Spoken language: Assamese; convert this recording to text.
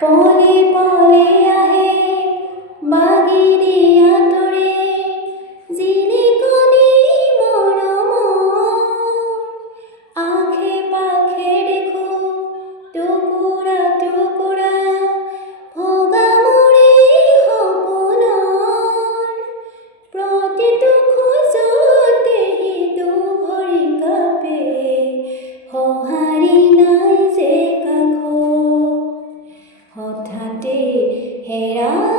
পলে পলে আহে বাগিৰি আঁতৰে জিলিকনি মৰমৰ আশে পাশে দেখো টুকুৰা টুকুৰা ভগা মৰি সপোনৰ প্ৰতিটো খোজতে সিটো ভৰি কাপে সঁহাৰি নাই যে কাষ হঠাতে হেৰা